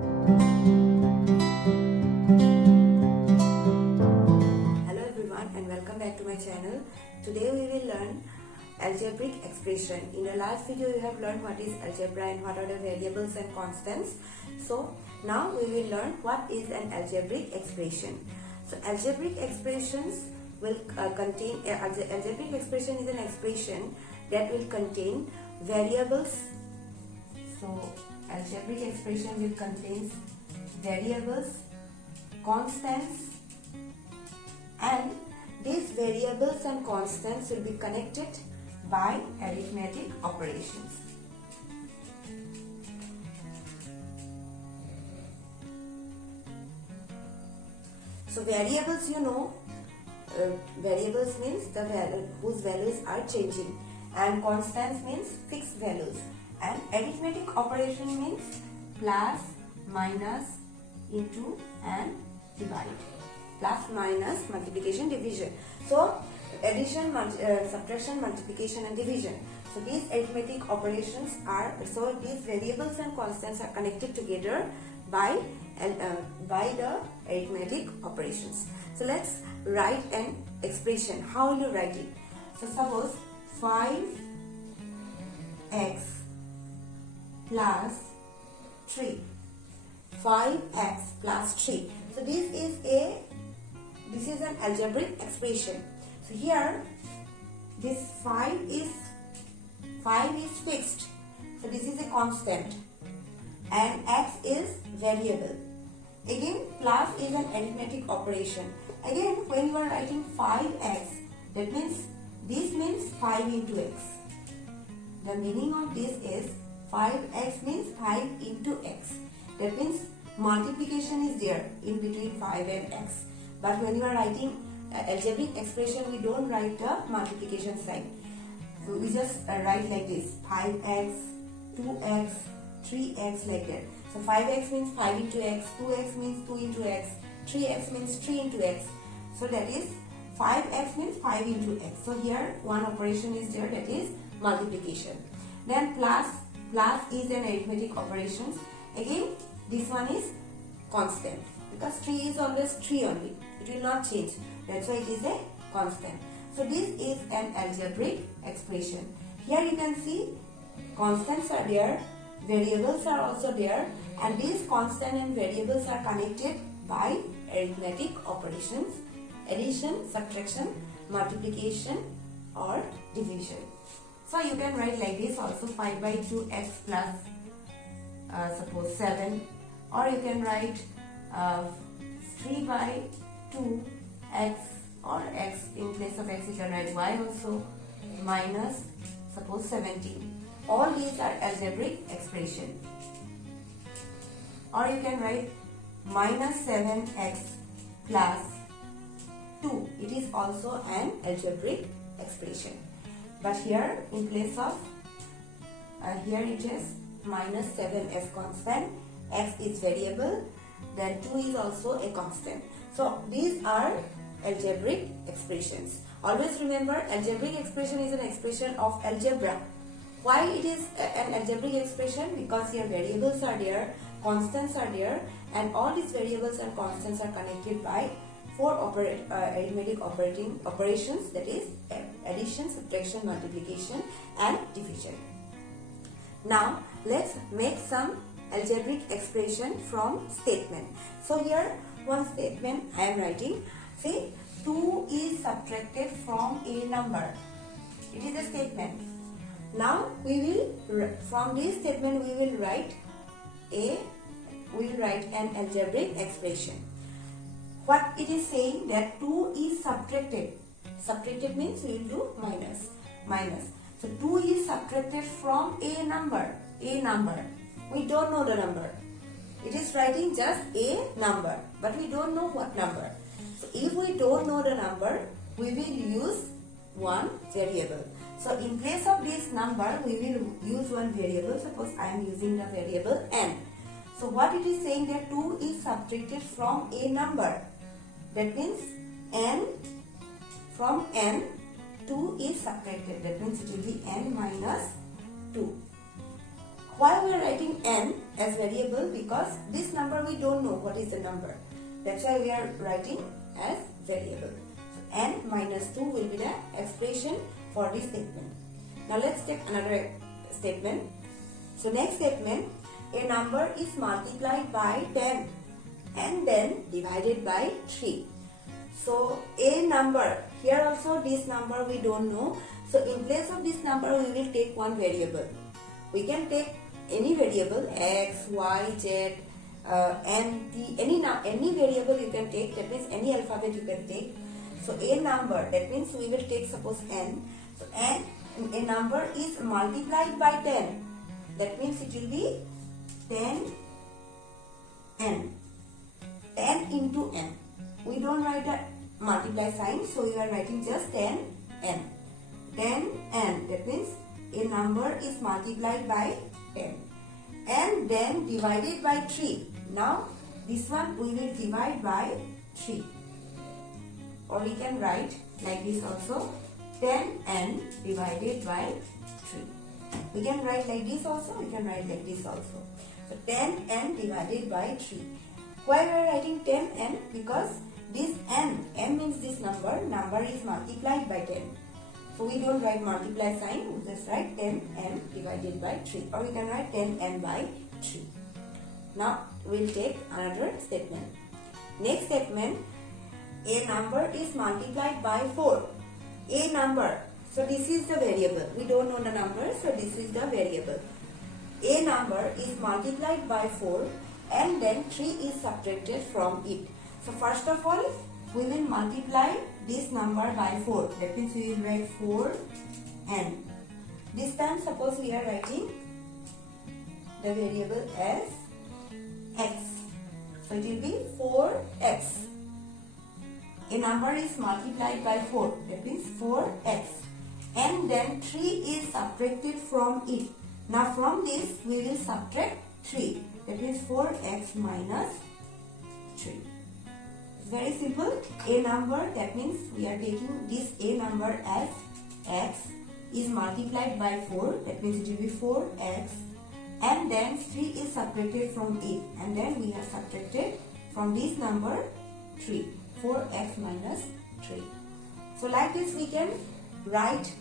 Hello everyone and welcome back to my channel. Today we will learn algebraic expression. In the last video you have learned what is algebra and what are the variables and constants. So now we will learn what is an algebraic expression. So algebraic expressions will contain, algebraic expression is an expression that will contain variables. So algebraic expression will contain variables, constants, and these variables and constants will be connected by arithmetic operations. So variables, you know, variables means the value whose values are changing, and constants means fixed values, and arithmetic operation means plus, minus, into and divide. Plus, minus, multiplication, division. So addition, subtraction, multiplication and division. So these arithmetic operations are, so these variables and constants are connected together by the arithmetic operations. So let's write an expression. How will you write it? So suppose 5x plus 3. 5x plus 3. So this is an algebraic expression. So here this 5 is fixed. So this is a constant and x is variable. Again, plus is an arithmetic operation. Again, when you are writing 5x, that means this means 5 into x. The meaning of this is 5x means 5 into x. That means multiplication is there in between 5 and x. But when you are writing algebraic expression, we don't write the multiplication sign. So we just write like this: 5x, 2x, 3x, like that. So 5x means 5 into x, 2x means 2 into x, 3x means 3 into x. So that is 5x means 5 into x. So here one operation is there, that is multiplication. Then plus is an arithmetic operations. Again, this one is constant because 3 is always 3 only. It will not change. That's why it is a constant. So this is an algebraic expression. Here you can see constants are there, variables are also there, and these constant and variables are connected by arithmetic operations: addition, subtraction, multiplication or division. So you can write like this also: 5 by 2x plus suppose 7, or you can write 3 by 2x, or x in place of x you can write y also, minus suppose 17. All these are algebraic expression. Or you can write minus 7x plus 2. It is also an algebraic expression. But here in place of here it is minus 7 as constant, x is variable, then 2 is also a constant. So these are algebraic expressions. Always remember, algebraic expression is an expression of algebra. Why it is an algebraic expression? Because here variables are there, constants are there, and all these variables and constants are connected by 4 arithmetic operations, that is addition, subtraction, multiplication and division. Now let's make some algebraic expression from statement. So here one statement I am writing. Say 2 is subtracted from a number. It is a statement. Now we will, from this statement we will write an algebraic expression. What it is saying, that 2 is subtracted. Subtracted means we will do minus. So 2 is subtracted from a number. We don't know the number. It is writing just a number, but we don't know what number. So if we don't know the number, we will use one variable. So in place of this number, we will use one variable. Suppose I am using the variable n. So what it is saying, that 2 is subtracted from a number. That means n, from n 2 is subtracted. That means it will be n minus 2. Why we are writing n as variable? Because this number we don't know what is the number. That's why we are writing as variable. So n minus 2 will be the expression for this statement. Now let's take another statement. So next statement, a number is multiplied by 10 and then divided by 3. So a number, here also this number we don't know. So in place of this number we will take one variable. We can take any variable, x, y, z, n, t, any variable you can take. That means any alphabet you can take. So a number, that means we will take suppose n. So n, a number is multiplied by 10. That means it will be 10 n. 10 into n. We don't write a multiply sign, so we are writing just 10 n. 10 n. That means a number is multiplied by 10 and then divided by 3. Now this one we will divide by 3, or we can write like this also, 10n divided by 3. We can write like this also, we can write like this also. So 10n divided by 3. Why we are writing 10n? Because this n means this number is multiplied by 10. So we don't write multiply sign, we just write 10n divided by 3, or we can write 10n by 3. Now we'll take another statement. Next statement, a number is multiplied by 4. A number, so this is the variable. We don't know the number, so this is the variable. A number is multiplied by 4 and then 3 is subtracted from it. So first of all, we will multiply this number by 4. That means we will write 4n. This time suppose we are writing the variable as x. So it will be 4x. A number is multiplied by 4. That means 4x. And then 3 is subtracted from it. Now from this we will subtract 3. That means 4x minus 3. Very simple. A number, that means we are taking this a number as x is multiplied by 4. That means it will be 4x. And then 3 is subtracted from it. And then we have subtracted from this number 3. 4x minus 3. So like this we can write,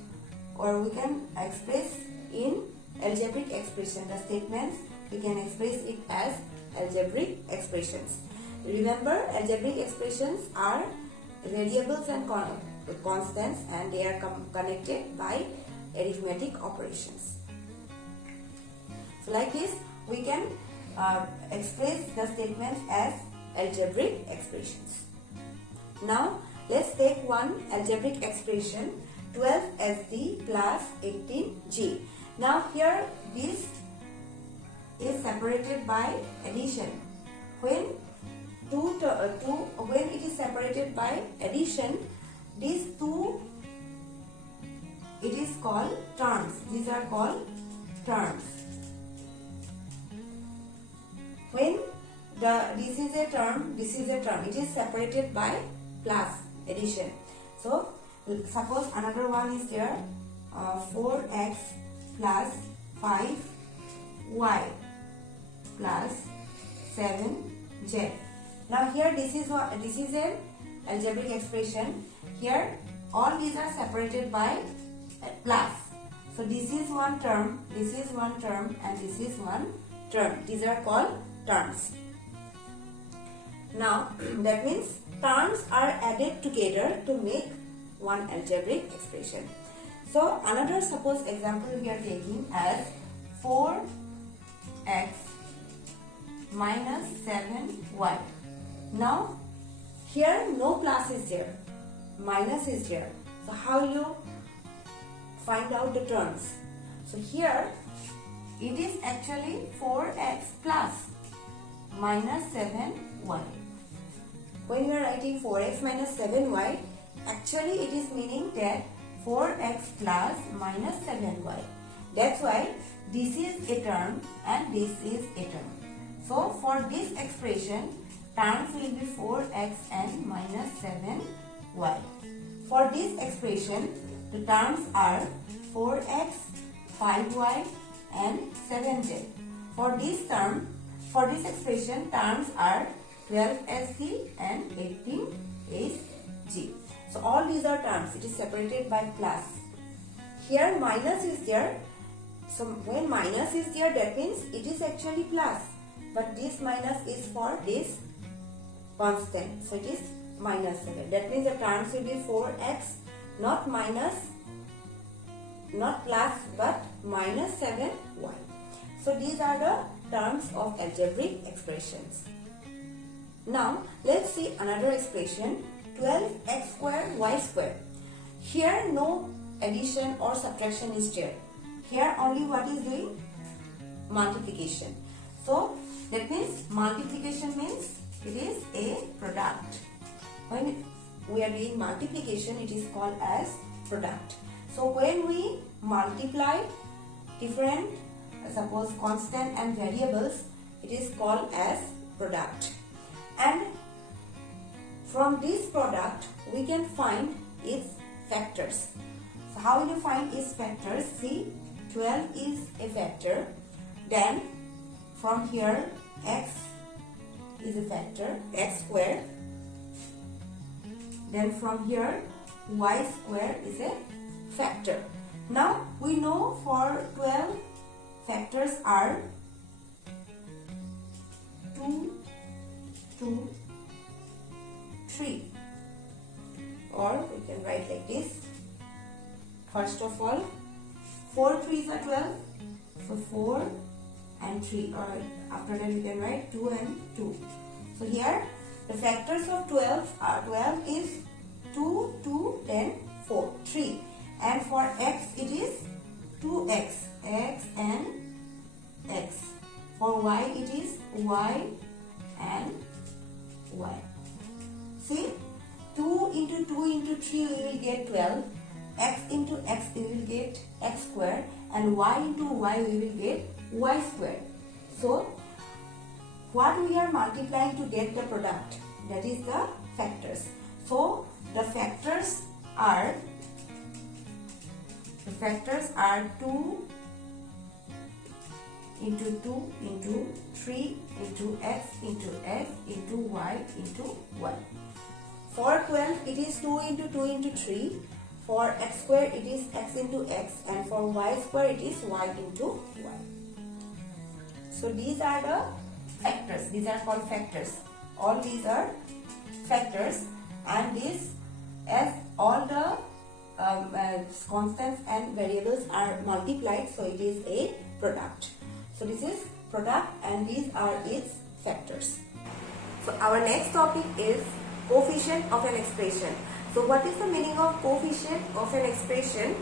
or we can express in algebraic expression. The statements we can express it as algebraic expressions. Remember, algebraic expressions are variables and constants, and they are connected by arithmetic operations. So like this we can express the statements as algebraic expressions. Now let's take one algebraic expression, 12sd plus 18g. Now here this is separated by addition. When when it is separated by addition, these two, it is called terms. These are called terms. When this is a term, it is separated by plus addition. So suppose another one is there, 4x plus 5y plus 7z. Now here this is an algebraic expression. Here all these are separated by plus. So this is one term, this is one term, and this is one term. These are called terms. Now that means terms are added together to make one algebraic expression. So another suppose example we are taking as 4x minus 7y. Now here no plus is there, minus is there. So how you find out the terms? So here it is actually 4x plus minus 7y. When you are writing 4x minus 7y, actually it is meaning that 4x plus minus 7y. That's why this is a term and this is a term. So for this expression, terms will be 4x and minus 7y. For this expression, the terms are 4x, 5y and 7z. For this expression, terms are 12sc and 18sg. So all these are terms. It is separated by plus. Here minus is there. So when minus is there, that means it is actually plus. But this minus is for this constant. So it is minus 7. That means the terms will be 4x, not plus, but minus 7y. So these are the terms of algebraic expressions. Now let's see another expression, 12x square y square. Here no addition or subtraction is there. Here only what is doing? Multiplication. So that means multiplication means it is a product. When we are doing multiplication, it is called as product. So when we multiply different, suppose constant and variables, it is called as product. And from this product, we can find its factors. So how will you find its factors? See, 12 is a factor. Then from here, x is a factor, x square. Then from here, y square is a factor. Now we know for 12 factors are 2, 2, 3. Or we can write like this. First of all, 4 3s are 12. So 4 and 3. Or after that we can write 2 and 2. So here the factors of 12 are 12 is 2, 2, then 4, 3. And for x it is 2x, x and x. For y it is y and y. See, 2 into 2 into 3 we will get 12. X into x we will get x square. And y into y we will get y square. So, what we are multiplying to get the product? That is the factors. So, the factors are 2 into 2 into 3 into x into y into y. For 12 it is 2 into 2 into 3. For x square it is x into x, and for y square it is y into y. So these are the factors. These are called factors. All these are factors, and this, as all the constants and variables are multiplied, so it is a product. So this is product and these are its factors. So our next topic is coefficient of an expression. So what is the meaning of coefficient of an expression?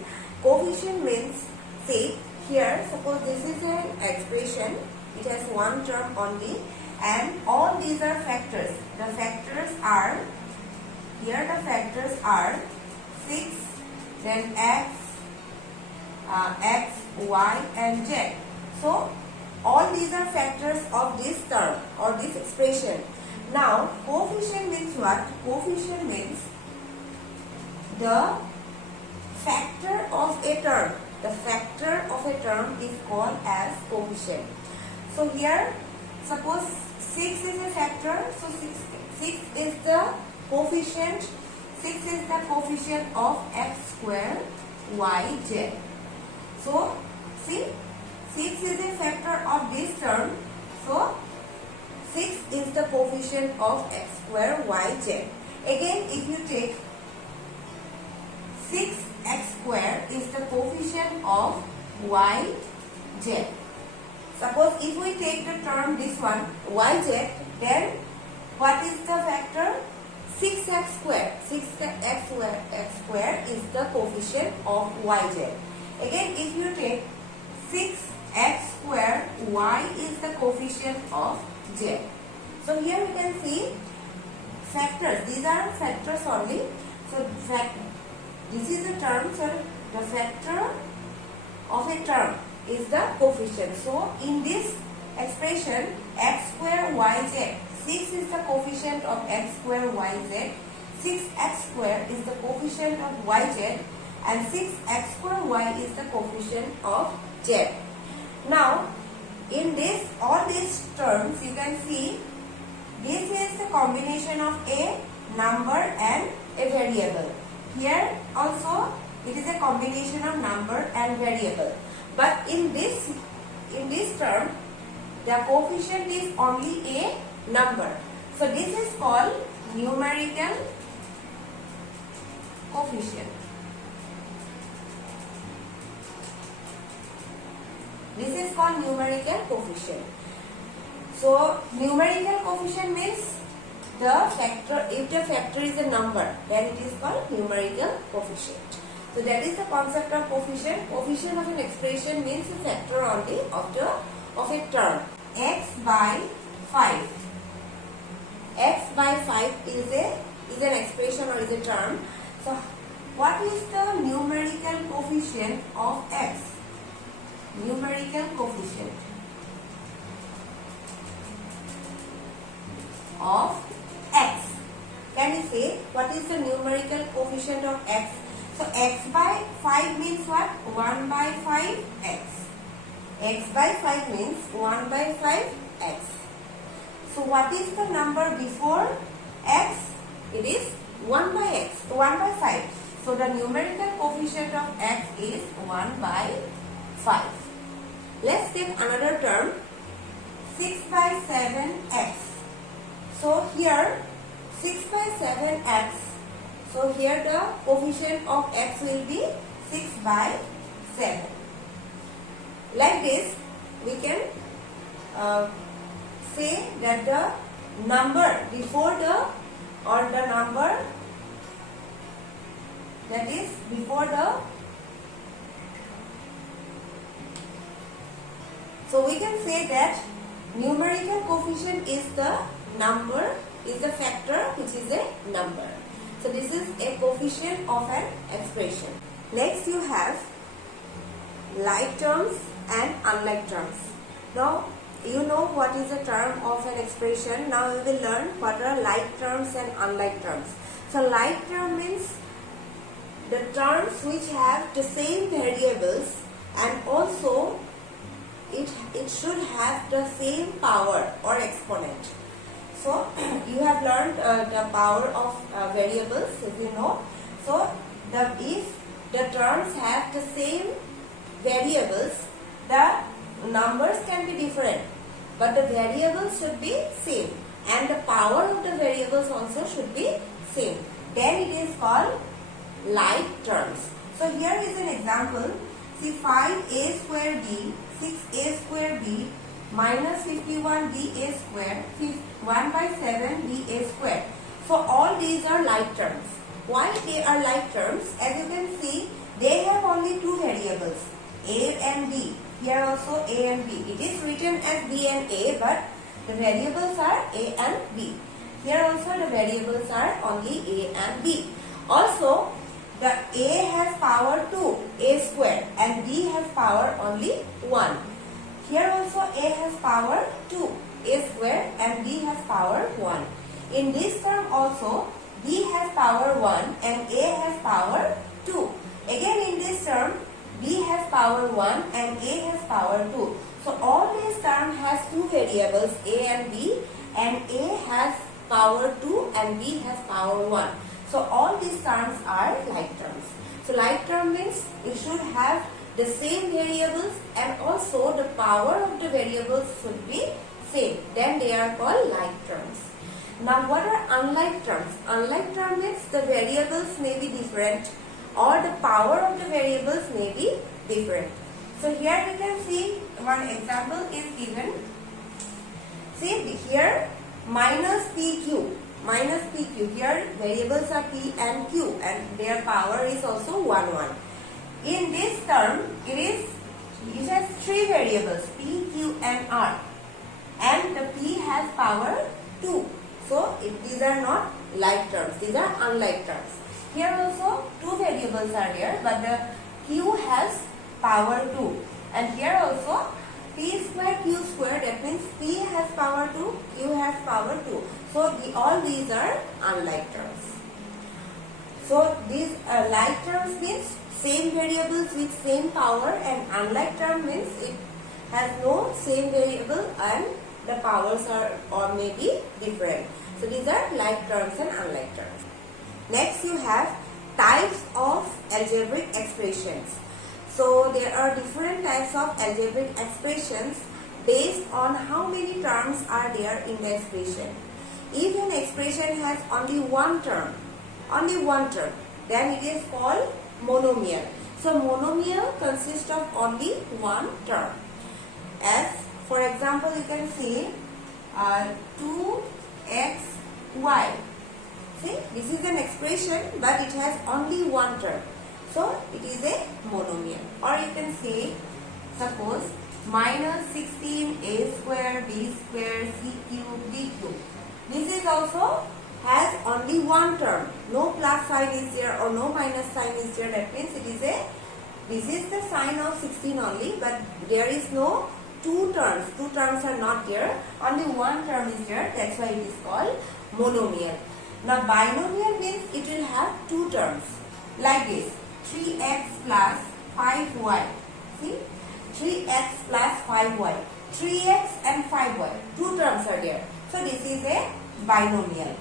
Coefficient means, say here, suppose this is an expression, it has one term only, and all these are factors. The factors are, here the factors are 6, then x, y and z. So all these are factors of this term or this expression. Now coefficient means what? Coefficient means the factor of a term. The factor of a term is called as coefficient. So here, suppose 6 is a factor, so 6 is the coefficient. 6 is the coefficient of x square y z. So see, 6 is a factor of this term. So 6 is the coefficient of x square y z. Again, if you take 6x square is the coefficient of y z. Suppose if we take the term this one yz, then what is the factor? 6x square. 6x square is the coefficient of yz. Again, if you take 6x square, y is the coefficient of z. So here we can see factors. These are factors only. So this is a term. So the factor of a term is the coefficient. So in this expression, x square yz, 6 is the coefficient of x square yz, 6x square is the coefficient of yz, and 6x square y is the coefficient of z. Now, in this all these terms, you can see this is the combination of a number and a variable. Here also it is a combination of number and variable. But in this term, the coefficient is only a number. So this is called numerical coefficient. This is called numerical coefficient. So numerical coefficient means the factor, if the factor is a number, then it is called numerical coefficient. So that is the concept of coefficient. Coefficient of an expression means a factor only of a term. X by 5. X by 5 is an expression or is a term. So what is the numerical coefficient of x? Numerical coefficient of x. Can you say what is the numerical coefficient of x? So x by 5 means what? 1 by 5 x. X by 5 means 1 by 5 x. So what is the number before x? It is 1 by x. 1 by 5. So the numerical coefficient of x is 1 by 5. Let's take another term, 6 by 7 x. So here 6 by 7 x. So here the coefficient of x will be 6 by 7. Like this, we can say that the number before the number that is before the, so we can say that numerical coefficient is the number, is the factor which is a number. So this is a coefficient of an expression. Next you have like terms and unlike terms. Now you know what is the term of an expression. Now we will learn what are like terms and unlike terms. So like term means the terms which have the same variables and also it should have the same power or exponent. So you have learned the power of variables, if you know. So if the terms have the same variables, the numbers can be different, but the variables should be same and the power of the variables also should be same. Then it is called like terms. So here is an example. See, 5a square b, 6a square b, minus 51ba square, 1 by 7ba square. So all these are like terms. Why they are like terms? As you can see, they have only two variables, a and b. Here also a and b. It is written as b and a, but the variables are a and b. Here also the variables are only a and b. Also, the a has power 2, a square, and b has power only 1. Here also a has power 2, a square, and b has power 1. In this term also, b has power 1 and a has power 2. Again in this term, b has power 1 and a has power 2. So all these terms has two variables, a and b, and a has power 2 and b has power 1. So all these terms are like terms. So like term means you should have the same variables and also the power of the variables should be same. Then they are called like terms. Now what are unlike terms? Unlike term means the variables may be different or the power of the variables may be different. So here we can see one example is given. See here minus PQ. Minus PQ. Here variables are P and Q and their power is also 1, 1. In this term, it has three variables, P, Q and R. And the P has power 2. So these are not like terms, these are unlike terms. Here also two variables are there, but the Q has power 2. And here also P square, Q square, that means P has power 2, Q has power 2. So all these are unlike terms. So these like terms means same variables with same power, and unlike term means has no same variable and the powers are or may be different. So these are like terms and unlike terms. Next you have types of algebraic expressions. So there are different types of algebraic expressions based on how many terms are there in the expression. If an expression has only one term, then it is called monomial. So monomial consists of only one term. As for example, you can say 2xy. See, this is an expression but it has only one term. So it is a monomial. Or you can say, suppose minus 16a square b square c cube d cube. This is also has only one term. No plus sign is there or no minus sign is there. That means this is the sign of 16 only, but there is no two terms. Two terms are not there. Only one term is there. That's why it is called monomial. Now binomial means it will have two terms. Like this, 3x plus 5y. See, 3x plus 5y. 3x and 5y. Two terms are there. So this is a binomial.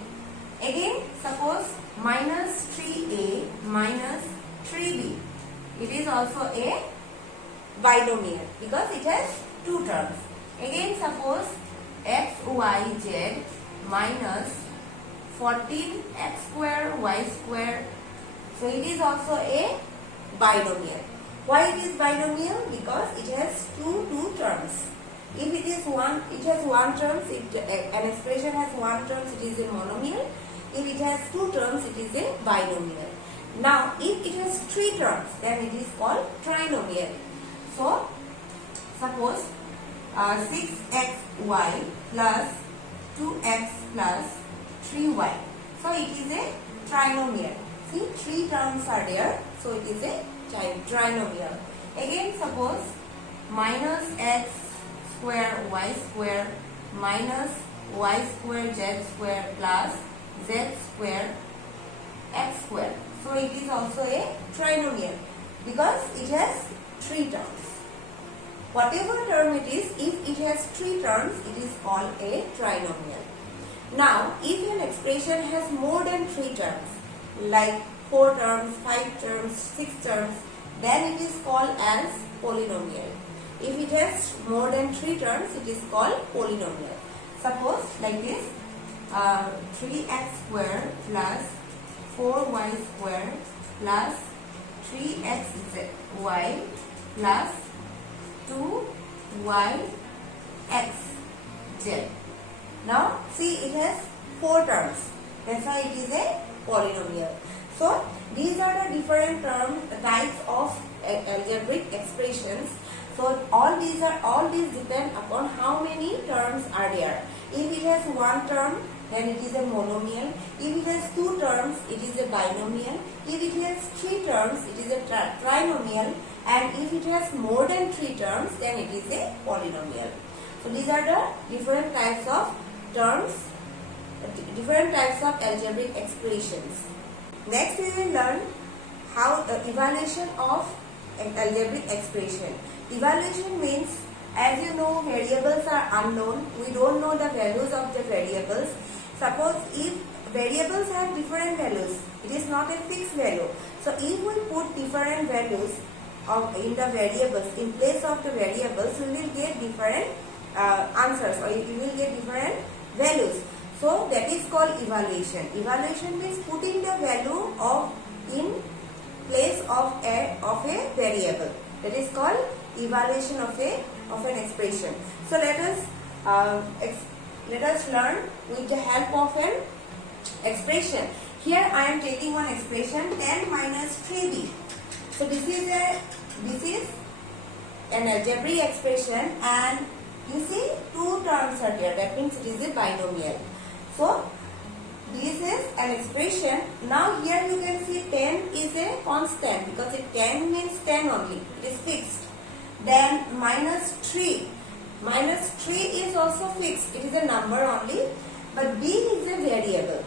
Again, suppose minus 3a minus 3b. It is also a binomial because it has two terms. Again, suppose x, y, z minus 14x square y square. So it is also a binomial. Why it is binomial? Because it has two terms. If it has one term, an expression has one term, it is a monomial. If it has two terms, it is a binomial. Now, if it has three terms, then it is called trinomial. So, suppose 6xy plus 2x plus 3y. So, it is a trinomial. See, three terms are there. So, it is a trinomial. Again, suppose minus x square y square minus y square z square plus z square x square. So it is also a trinomial because it has three terms. Whatever term it is, if it has three terms, it is called a trinomial. Now, if an expression has more than three terms, like 4 terms, 5 terms, 6 terms, then it is called as polynomial. If it has more than 3 terms, it is called polynomial. Suppose like this, 3x square plus 4y square plus 3xy plus 2yx. Now see, it has 4 terms. That's why it is a polynomial. So these are the different types of algebraic expressions. So all these depend upon how many terms are there. If it has one term, then it is a monomial. If it has 2 terms, it is a binomial. If it has 3 terms, it is a trinomial. And if it has more than 3 terms, then it is a polynomial. So these are the different types of terms, different types of algebraic expressions. Next we will learn how the evaluation of an algebraic expression. Evaluation means, as you know, variables are unknown. We don't know the values of the variables. Suppose if variables have different values, it is not a fixed value. So if we put different values in the variables, in place of the variables, we will get different answers, or you will get different values. So that is called evaluation. Evaluation means putting the value in place of a variable. That is called evaluation of an expression. So let us learn with the help of an expression. Here I am taking one expression, 10 minus 3b. So this is an algebraic expression, and you see 2 terms are there. That means it is a binomial. So this is an expression. Now here you can see 10 is a constant because 10 means 10 only. It is fixed. Then minus 3. Minus 3 is also fixed. It is a number only. But b is a variable.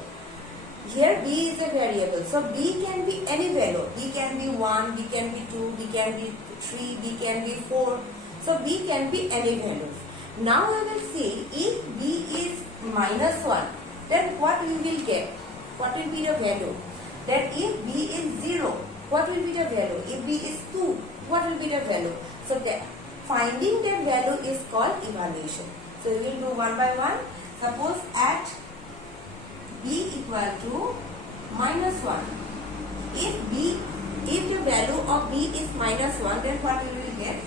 Here b is a variable. So b can be any value. B can be 1, b can be 2, b can be 3, b can be 4. So So B can be any values. Now we will see if B is minus 1, then what we will get? What will be the value? Then if B is 0, what will be the value? If B is 2, what will be the value? So that finding that value is called evaluation. So we will do one by one. Suppose at B equal to minus 1. If the value of B is minus 1, then what we will get?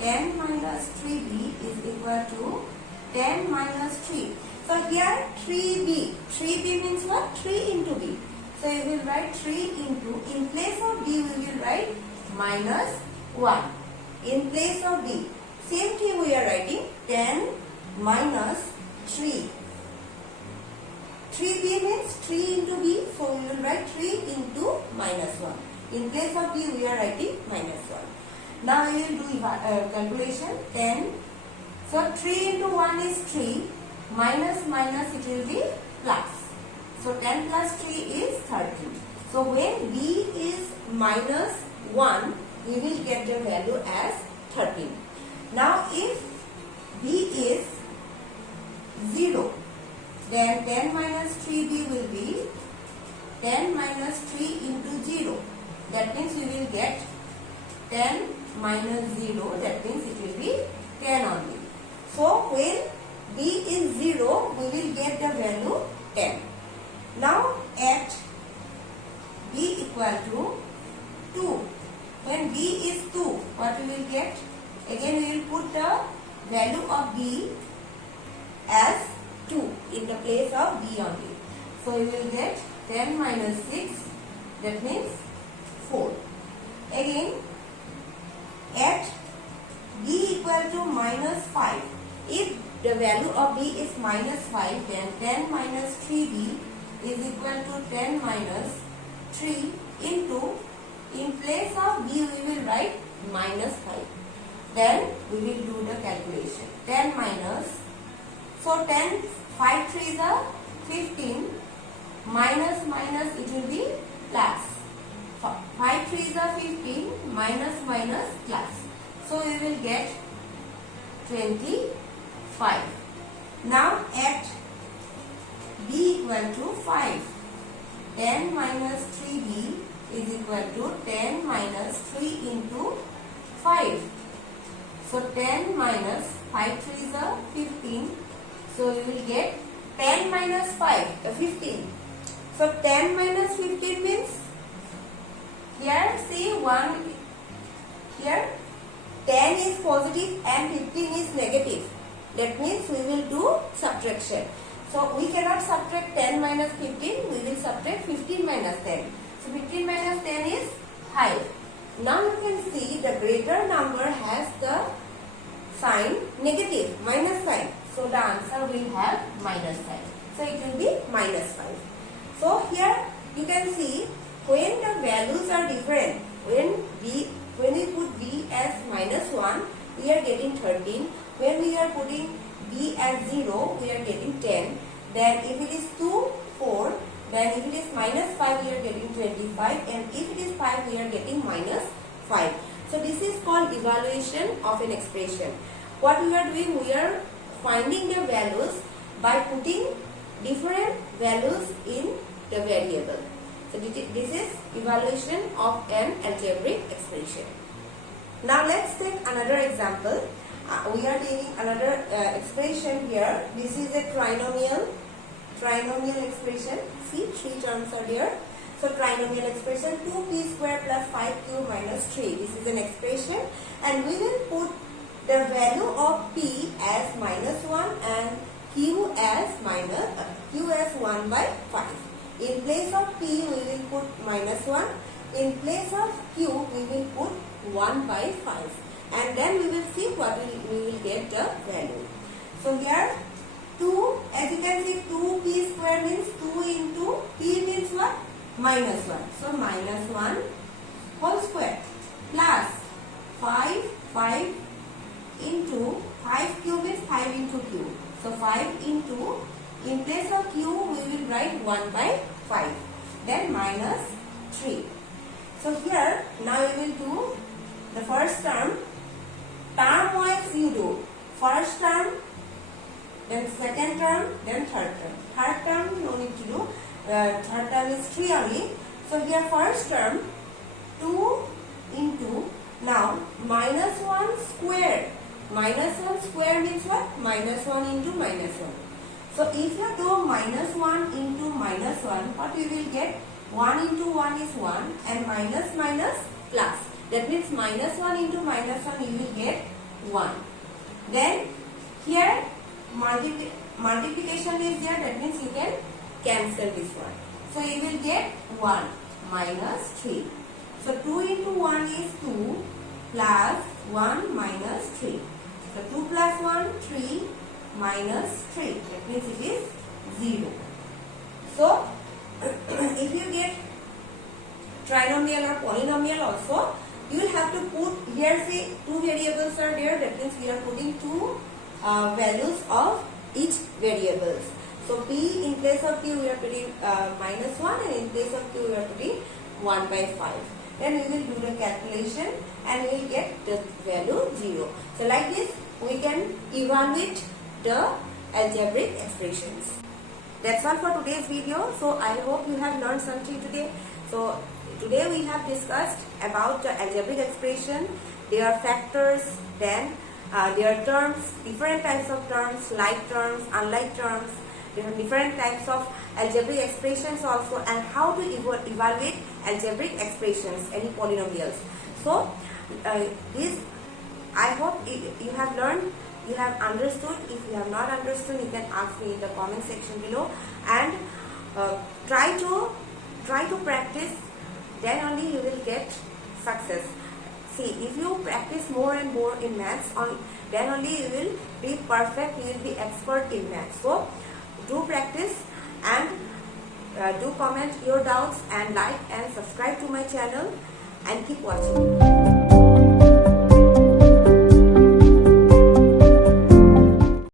10 minus 3B is equal to 10 minus 3. So here 3B. 3B means what? 3 into B. So you will write 3 into, in place of B we will write minus 1. In place of B. Same thing we are writing 10 minus 3. 3B means 3 into B. So we will write 3 into minus 1. In place of B we are writing minus 1. Now we will do calculation 10. So 3 into 1 is 3. Minus minus it will be plus. So 10 plus 3 is 13. So when B is minus 1, we will get the value as 13. Now if B is 0, then 10 minus 3B will be 10 minus 3 into 0. That means we will get 10 minus 0. That means it will be 10 only. So when B is 0, we will get the value 10. Now at B equal to 2. When B is 2, what we will get? Again we will put the value of B as 2 in the place of B only. So we will get 10 minus 6, that means 4. Again at B equal to minus 5. If the value of B is minus 5, then 10 minus 3B is equal to 10 minus 3 into, in place of B we will write minus 5. Then we will do the calculation. 10 minus, so 10, 5 3 is 15, minus minus it will be plus. 5 3 is 15, minus minus plus. So we will get 25. Now at B equal to 5. 10 minus 3B is equal to 10 minus 3 into 5. So 10 minus 5 3 is 15. So we will get 10 minus 5, 15. So 10 minus 15 means, here see 1, here 10 is positive and 15 is negative. That means we will do subtraction. So we cannot subtract 10 minus 15, we will subtract 15 minus 10. So 15 minus 10 is 5. Now you can see the greater number has the sign negative, minus sign. So the answer will have minus sign. So it will be minus 5. So here you can see when the values are different, when we put B as minus 1, we are getting 13. When we are putting B as 0, we are getting 10. Then if it is 2, 4. Then if it is minus 5, we are getting 25. And if it is 5, we are getting minus 5. So this is called evaluation of an expression. What we are doing, we are finding the values by putting different values in the variable. So this is evaluation of an algebraic expression. Now let's take another example. We are taking another expression here. This is a trinomial expression. See, 3 terms are there. So trinomial expression 2p square plus 5q minus 3. This is an expression, and we will put the value of p as minus 1 and q as 1 by 5. In place of p we will put minus 1. In place of q we will put 1 by 5. And then we will see what we will get the value. So here 2, as you can see, 2p square means 2 into p means what? Minus 1. So minus 1 whole square plus 5 into 5q means 5 into q. So 5 into, in place of q we will write 1 by 5. Then minus 3. So here now we will do the first term term wise you do. First term, then second term, then third term. Third term no need to do. Third term is 3 only. So here first term 2 into now minus 1 square. Minus 1 square means what? Minus 1 into minus 1. So if you do minus 1 into minus 1, what you will get? 1 into 1 is 1 and minus minus plus. That means minus 1 into minus 1 you will get 1. Then here multiplication is there, that means you can cancel this one. So you will get 1 minus 3. So 2 into 1 is 2 plus 1 minus 3. So 2 plus 1, 3 minus 3. That means it is 0. So if you get trinomial or polynomial also, you will have to put here, say 2 variables are there, that means we are putting 2 values of each variables. So p in place of q we are putting minus 1 and in place of q we are putting 1 by 5. Then we will do the calculation and we will get the value 0. So like this we can evaluate the algebraic expressions. That's all for today's video. So I hope you have learned something today. So today we have discussed about the algebraic expression, their factors, then their terms, different types of terms, like terms, unlike terms, different types of algebraic expressions also, and how to evaluate algebraic expressions, any polynomials. So this I hope you have learned, you have understood. If you have not understood, you can ask me in the comment section below, and try to practice, then only you will get success. See, if you practice more and more in maths, then only you will be perfect, you will be expert in maths. So do practice and do comment your doubts and like and subscribe to my channel and keep watching.